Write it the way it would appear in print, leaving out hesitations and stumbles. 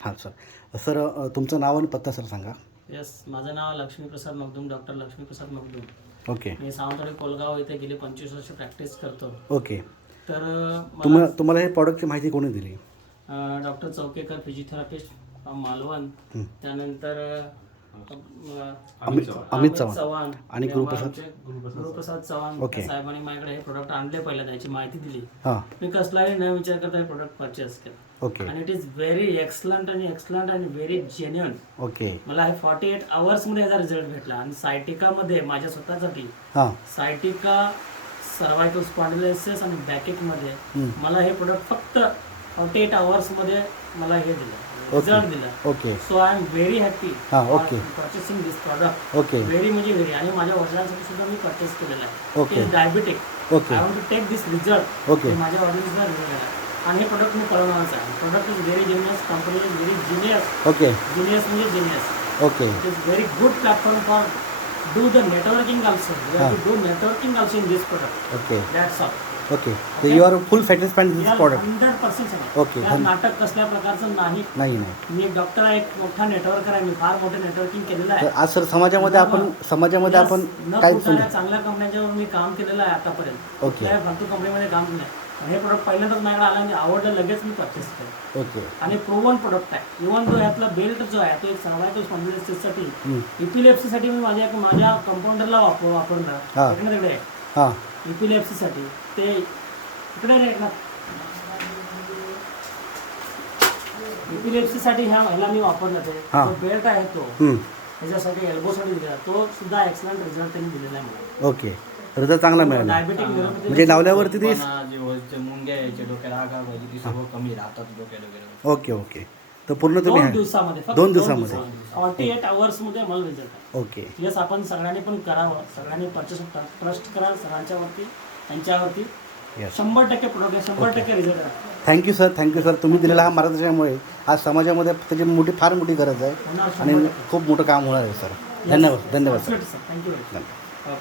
हां sir. Sir तुमचं नाव आणि पत्ता सर सांगा. यस, माझं नाव लक्ष्मीप्रसाद मगदूम, डॉक्टर लक्ष्मीप्रसाद मगदूम. ओके. मी सावंतवाडी कोलगाव येथे गेली 25 वर्ष प्रॅक्टिस करतो. ओके. तर तुम्हाला हे प्रॉडक्टची माहिती कोणी दिली? डॉक्टर चौकेकर, फिजिओथेरपिस्ट मालवण, त्यानंतर अमित चव्हाण आणि गुरुप्रसाद चव्हाण ओके. साहेबांनी माझ्याकडे हे प्रोडक्ट आणले, पहिल्या त्याची माहिती दिली. हां. मी कसलाही न विचार करता हे प्रोडक्ट परचेस केलं. ओके. आणि इट इज व्हेरी एक्सलंट आणि व्हेरी जेन्युइन. ओके. मला हे 48 आवर्समध्ये याचा रिझल्ट भेटला. आणि सायटिकामध्ये माझ्या स्वतःसाठी सायटिका, सर्वायकल स्पॉन्डिलोसिस आणि बॅकेटमध्ये मला हे प्रोडक्ट फक्त 48 आवर्समध्ये मला हे दिलं, रिझल्ट दिला. Okay. So I am very happy okay. Purchasing this product. Okay. Very म्हणजे व्हेरी. आणि माझ्या वडिलांसाठी सुद्धा मी परचेस केलेलं आहे. Okay. Diabetic. Okay. I want to take this result. Okay. माझ्या वडिलांचा रिझल्ट आहे आणि हे प्रोडक्ट मी पळवणारच आहे. Product is very genius, company is very genius. Okay. Genius म्हणजे genius. Okay. It is very good platform for do the networking also. You have to do networking also in this product. Okay. That's all. Okay. You are full satisfied with this product? 100%. Okay. नाटक कसल्या प्रकारचं नाही. मी एक doctor आहे, एक मोठा networker आहे. मी फार मोठं नेटवर्किंग केलेलं आहे. आज सर समाजामध्ये आपण काय चांगल्या कंपन्यांच्यावर मी काम केलेलं आहे आतापर्यंत. ओके. फालतू कंपनीमध्ये काम नाही. हे प्रोडक्ट पहिल्यांदाच माझ्याकडे आलं आणि आवडलं, लगेच मी परचेस केलं. ओके. आणि प्रोवन प्रोडक्ट आहे. इव्हन जो यातला बेल्ट जो आहे तो एक सर्वायकल स्पॉन्डिलोसिससाठी, इपिलेप्सीसाठी मी माझ्या कंपाऊंडरला वापरला. तिकडे इपिलेप्सीसाठी ते इकडे रेट ना, इपिलेप्सीसाठी ह्याला मी वापरलं. ते बेल्ट आहे तो त्याच्यासाठी एल्बोसाठी दिलेला, तो सुद्धा एक्सलंट रिझल्ट त्यांनी दिलेला आहे मला. ओके. रिझल्ट चांगला मिळाला. डायबिटिक म्हणजे लावल्यावरती ते मुंग्या यायचे डोक्याला, आग व्हायची, ती सगळं कमी राहतात डोक्याला. ओके. ओके. तर पूर्ण तुम्ही 2 दिवसामध्ये 48 आवर्समध्ये मला रिझल्ट आहे. ओके. यस, आपण सगळ्यांनी पण करावं. सगळ्यांनी परचेस ट्रस्ट करा सरांच्यावरती, त्यांच्यावरती. 100% प्रोडक्ट आहे, 100% रिझल्ट आहे. Thank you sir. तुम्ही दिलेला हा मार्गदर्शनामुळे आज समाजामध्ये त्याची फार मोठी गरज आहे आणि खूप मोठं काम होणार आहे सर. धन्यवाद. थँक्यू.